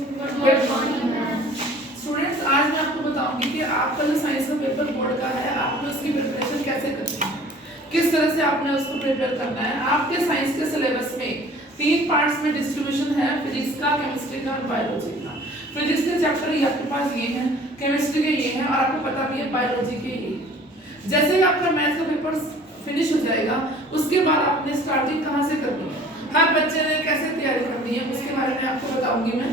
Good morning ma'am. Students, आज मैं आपको बताऊंगी कि आपका जो साइंस का पेपर बोर्ड का है, आपने उसकी प्रिपरेशन कैसे करनी है, किस तरह से आपने उसको प्रिपेयर करना है। आपके साइंस के सिलेबस में 3 पार्ट्स में डिस्ट्रीब्यूशन है, फिजिक्स का, केमिस्ट्री का और बायोलॉजी का। फिजिक्स के चैप्टर ये आपके पास ये हैं, केमिस्ट्री के ये हैं और आपको पता भी है बायोलॉजी के ये। जैसे ही आपका मैथ्स का पेपर फिनिश हो जाएगा, उसके बाद आपने स्टार्टिंग कहाँ से करनी है, हर बच्चे ने कैसे तैयारी करनी है, उसके बारे में आपको बताऊंगी मैं।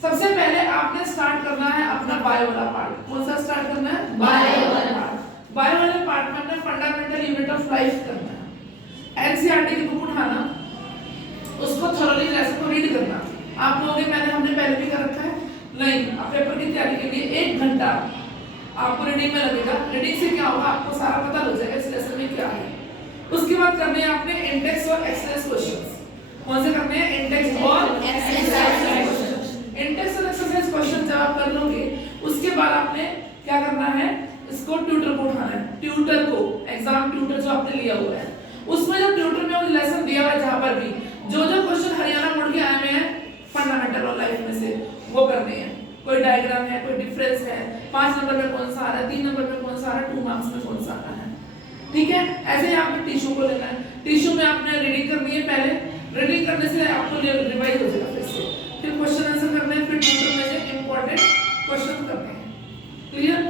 सबसे पहले आपने स्टार्ट करना है अपना बायो वाला पार्ट। कौन सा स्टार्ट करना है? बायो वाला पार्ट। बायो वाले पार्ट में अपने फंडामेंटल यूनिट ऑफ लाइफ करना है। एनसीईआरटी की बुक उठाना, उसको थॉरोली लेसन को रीड करना। आप लोगों ने हमने पहले भी कर रखा है नहीं, आप पेपर की तैयारी के लिए 1 घंटा आपको रीडिंग में लगेगा। रीडिंग से क्या होगा, आपको सारा पता लग जाएगा इस लेसन में क्या है। उसके बाद करने हैं आपने इंडेक्स और एक्सरसाइज क्वेश्चंस। कौन से करने हैं? इंडेक्स और एक्सरसाइज क्वेश्चन। इंडेक्स और एक्सरसाइज क्वेश्चन जब आप कर लोगे, उसके बाद आपने क्या करना है, इसको ट्यूटर को उठाना है। ट्यूटर को, एग्जाम ट्यूटर जो आपने लिया हुआ है, उसमें जो ट्यूटर में वो लेसन दिया हुआ है, जहां पर भी जो क्वेश्चन हरियाणा बोर्ड के आए हुए हैं फंडामेंटल ऑफ लाइफ में से, वो करने हैं। कोई डायग्राम है, कोई डिफरेंस है, 5 नंबर में कौन सा आ रहा है, 3 नंबर में कौन सा आ रहा है, 2 मार्क्स में कौन सा आ रहा है। ठीक है, ऐसे ही आपने टिश्यू को लेना है। टिश्यू में आपने रीडिंग करनी है। पहले रीडिंग करने से आपको रिवाइज हो जाएगा, फिर क्वेश्चन आंसर करने हैं, फिर ट्यूटर में से इंपॉर्टेंट क्वेश्चन करने हैं। क्लियर?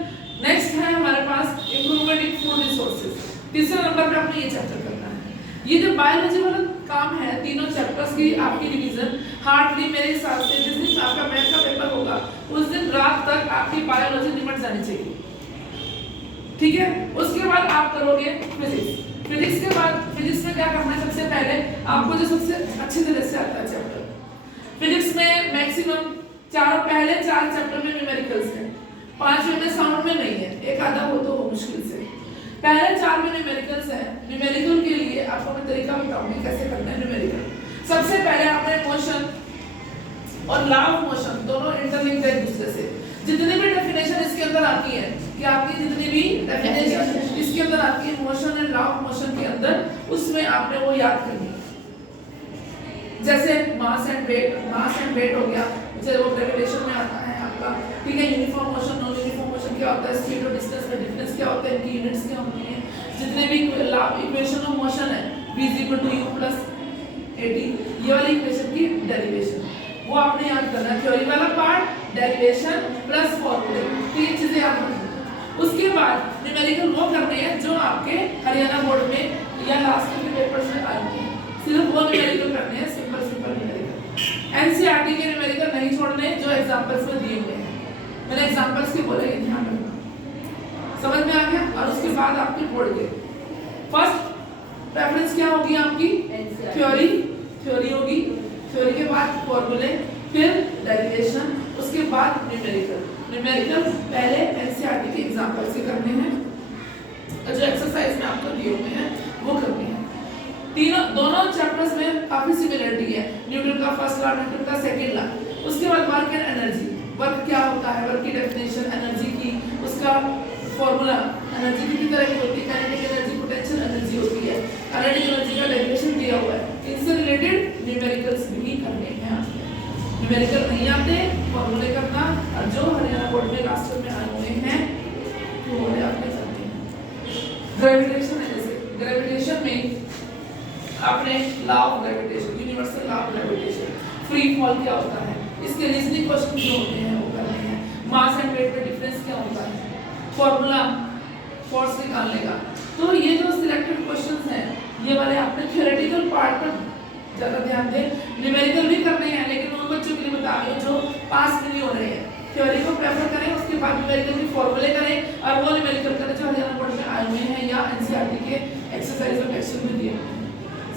नेक्स्ट है हमारे पास इंप्रूवमेंट इन फूड रिसोर्सेज। तीसरे नंबर पे आपने ये चैप्टर करना है। ये जो बायोलॉजी वाला काम है, तीनों चैप्टर्स की आपकी रिवीजन हार्डली मेरे हिसाब से जिस दिन आपका मैथ का पेपर होगा, उस दिन रात तक आपकी बायोलॉजी निपट जानी चाहिए। ठीक है, उसके बाद आप करोगे फिजिक्स। फिजिक्स के बाद फिजिक्स में क्या करना है, सबसे पहले आपको जो सबसे अच्छी तरह से आता है चैप्टर फिजिक्स में, मैक्सिमम पहले 4 चैप्टर में न्यूमेरिकल्स है, 5वें में साउंड में नहीं है, एक आधा हो तो हो मुश्किल से। पहले 4 में न्यूमेरिकल्स है। न्यूमेरिकल के लिए आपको मैं तरीका बताऊंगी कैसे करना है न्यूमेरिकल। सबसे पहले आपने मोशन और लॉ ऑफ मोशन दोनों इंटरलिंक्ड है एक दूसरे से। जितनी भी डेफिनेशन इसके अंदर आती है, कि आपकी जितनी भी डेफिनेशन इसके अंदर आती है motion and law of motion के अंदर, उसमें आपने वो याद करनी है। जैसे मास एंड वेट हो गया, जैसे वो ग्रेविटेशन में आता है आपका। ठीक है, uniform motion, non uniform motion क्या होता है, स्पीड और डिस्टेंस में डिफरेंस क्या होता है, इनकी यूनिट्स क्या होती हैं। जितने भी इक्वेशन ऑफ मोशन है, v = u + at, ये वाली इक्वेशन की डेरिवेशन वो आपने याद करना है। थ्योरी वाला पार्ट, डेरिवेशन प्लस फॉर्मूले, 3 चीजें याद रखनी। उसके बाद न्यूमेरिकल वो करने हैं जो आपके हरियाणा बोर्ड में या लास्ट के पेपर्स में आएंगे, सिर्फ वो न्यूमेरिकल करने हैं, सिंपल न्यूमेरिकल। एनसीईआरटी के न्यूमेरिकल नहीं छोड़ने जो एग्जांपल्स में दिए हुए हैं। मैंने एग्जांपल्स के बोले, ध्यान रखना। समझ में आ गया? और उसके बाद आपके बोर्ड के फर्स्ट प्रेफरेंस क्या होगी आपकी? थ्योरी होगी। थ्योरी के बाद फॉर्मूले, फिर डेरिवेशन, उसके बाद न्यूमेरिकल पहले एनसीईआरटी के एग्जांपल से करने हैं, और जो एक्सरसाइज में आपको दिए हुए हैं वो करने हैं। दोनों चैप्टर्स में काफी सिमिलरिटी है। न्यूटन का फर्स्ट लॉ, न्यूटन का सेकंड लॉ। उसके बाद वर्क एंड एनर्जी। वर्क क्या होता है, वर्क की डेफिनेशन, एनर्जी की उसका फॉर्मूला, एनर्जी कितनी तरह की होती है, काइनेटिक एनर्जी, पोटेंशियल एनर्जी होती है, काइनेटिक एनर्जी का डेरिवेशन दिया हुआ है। इनसे रिलेटेड न्यूमेरिकल्स भी करने हैं। न्यूमेरिकल नहीं आते, फॉर्मूले करना, और जो हरियाणा बोर्ड में लास्ट में आए हुए हैं वो आपने करने हैं। ग्रेविटेशन है, जैसे ग्रेविटेशन में आपने law of gravitation, universal law of gravitation, free fall क्या होता है, इसके रीजनिंग क्वेश्चन जो होते हैं वो करने हैं। मास एंड वेट में डिफरेंस क्या होता है, फॉर्मूला फोर्स निकालने का। तो ये जो सिलेक्टेड क्वेश्चंस हैं, ये वाले आपने थ्योरेटिकल पार्ट पर ज्यादा ध्यान दें। न्यूमेरिकल भी करने हैं, लेकिन उन बच्चों के लिए बता रही हूं जो पास नहीं हो रहे हैं। थ्योरी को प्रेफर करें, उसके बाद न्यूमेरिकल के फॉर्मूले करें, और वो न्यूमेरिकल करें जो हरियाणा बोर्ड में आए हुए हैं या एनसीईआरटी के एक्सरसाइज और टेक्स्ट में दिए हुए हैं।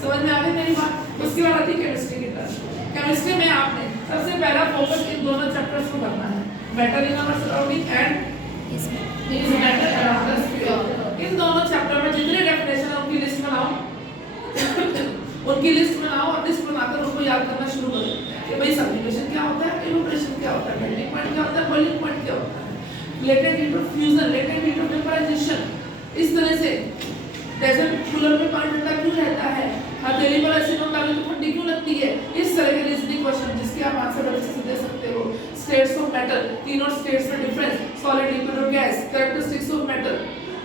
समझ में आ गई मेरी बात? उसके बाद आती है केमिस्ट्री की तरफ। केमिस्ट्री में आपने सबसे पहला फोकस इन दोनों चैप्टर्स को करना है, matter in our surrounding and is matter around us sphere. इन दोनों चैप्टर में जितने डेफिनेशन है उनकी लिस्ट बनाओ उनकी लिस्ट बनाओ, और लिस्ट बनाकर उनको याद करना शुरू करो कि भाई सब्लिमेशन क्या होता है, इवैपोरेशन क्या होता है, मेल्टिंग पॉइंट क्या होता है, बॉइलिंग पॉइंट क्या होता है, latent heat of fusion, latent heat of vaporization. इस तरह से डेजर्ट कूलर में पानी ठंडा क्यों रहता है, हथेली पर ऐसे डालें तो ठंडी क्यों लगती है, इस तरह के रीजनिंग क्वेश्चन जिसके आप आंसर अच्छे से दे सकते हो स्टेट्स ऑफ मैटर, तीनों स्टेट्स में डिफरेंस, सॉलिड, लिक्विड और गैस, कैरेक्टरिस्टिक्स ऑफ मैटर।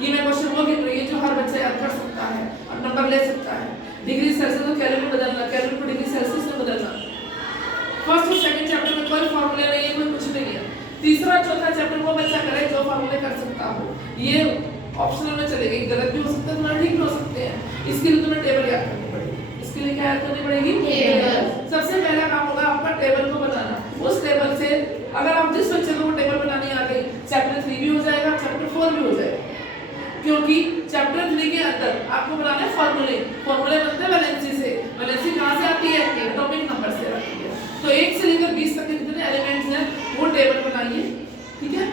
ये मैं क्वेश्चन वो गिन रही है जो हर बच्चा याद कर सकता है और नंबर ले सकता है। डिग्री सेल्सियस को केल्विन में बदलना, केल्विन को डिग्री सेल्सियस में बदलना। फर्स्ट और सेकंड चैप्टर में कोई फार्मूले नहीं है, कोई कुछ नहीं है। तीसरा चौथा चैप्टर वो बच्चा करे जो फार्मूले कर सकता हो। ये ऑप्शनल में चलेगी, गलत भी हो सकता है, तुम्हारा ठीक भी हो सकते हैं। इसके लिए तुम्हें टेबल याद करनी पड़ेगी। इसके लिए क्या याद करनी पड़ेगी? टेबल। सबसे पहला काम होगा आपका टेबल को बनाना। उस टेबल से अगर आप जिस बच्चे को टेबल बनानी आ गई, चैप्टर 3 भी हो जाएगा, चैप्टर 4 भी हो जाएगा। क्योंकि चैप्टर 3 के अंदर आपको बनाना है फार्मूले। फार्मूले बनते हैं वैलेंसी से। वैलेंसी कहां से आती है? एटॉमिक नंबर से आती है। तो 1 से लेकर 20 तक के जितने एलिमेंट्स हैं वो टेबल बनाइए, ठीक है।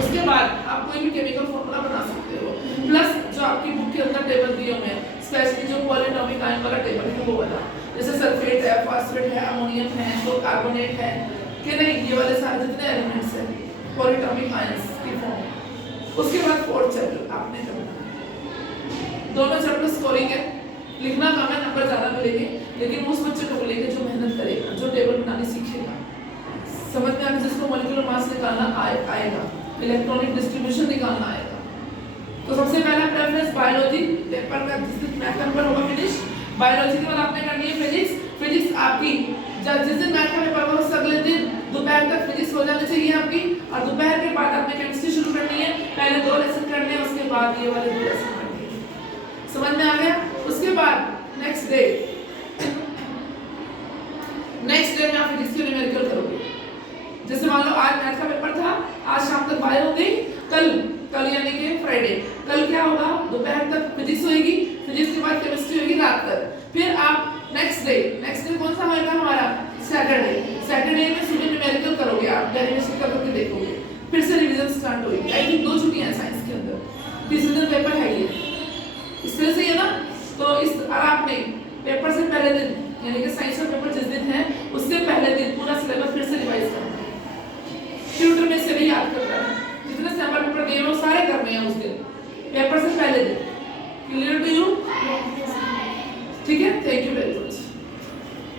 उसके बाद आप कोई भी केमिकल फार्मूला बना सकते हो, प्लस जो आपकी बुक के अंदर टेबल दिए हुए हैं, स्पेशली जो पॉलीएटॉमिक आयन वाला टेबल है वो वाला, जैसे सल्फेट है, फास्फेट है, अमोनियम है, तो कार्बोनेट है कि नहीं, ये वाले सारे जितने एलिमेंट्स हैं पॉलीएटॉमिक आयंस की फॉर्म। उसके बाद 4th चैप्टर आपने करना। दोनों चैप्टर स्कोरिंग है, लिखना कम है, नंबर ज्यादा मिलेंगे, लेकिन उस बच्चे को मिलेंगे जो मेहनत करेगा, जो टेबल बनाने सीखेगा। समझ में आने जिसको मॉलिक्यूलर मास निकालना आएगा, इलेक्ट्रॉनिक डिस्ट्रीब्यूशन निकालना आएगा। तो सबसे पहला प्रेफरेंस बायोलॉजी, पेपर का जिस दिन मैथ का पेपर होगा फिनिश, बायोलॉजी के बाद आपने करनी है फिजिक्स। फिजिक्स आपकी जिस दिन मैथ का पेपर होगा उस अगले दिन दोपहर तक फिजिक्स हो जानी चाहिए आपकी, और दोपहर के बाद आपने केमिस्ट्री शुरू करनी है। पहले 2 लेसन करने हैं, उसके बाद ये वाले 2 लेसन करने हैं। समझ में आ गया? उसके बाद नेक्स्ट डे में आप फिजिक्स के न्यूमेरिकल करोगे। जैसे मान लो आज मैथ का पेपर था, आज शाम तक बायो हो गई, कल यानी कि फ्राइडे, कल क्या होगा? दोपहर तक फिजिक्स होगी, फिजिक्स के बाद केमिस्ट्री होगी रात तक। फिर आप नेक्स्ट डे कौन सा होगा हमारा? सैटरडे में सुबह न्यूमेरिकल करोगे, आप डेरिवेशन करके देखोगे, फिर से रिवीजन स्टार्ट होगी। आई थिंक 2 छुट्टियां हैं साइंस के अंदर, तीसरे दिन पेपर है ये। इस तरह से है ना। तो इस आपने पेपर से पहले दिन यानी कि साइंस का पेपर जिस दिन है उससे पहले दिन पूरा सिलेबस फिर से रिवाइज करना है, ट्यूटर में से भी याद करना है, जितने सैंपल पेपर दिए वो सारे करने हैं उस दिन पेपर से पहले दिन। Clear to you? ठीक है, थैंक यू वेरी मच।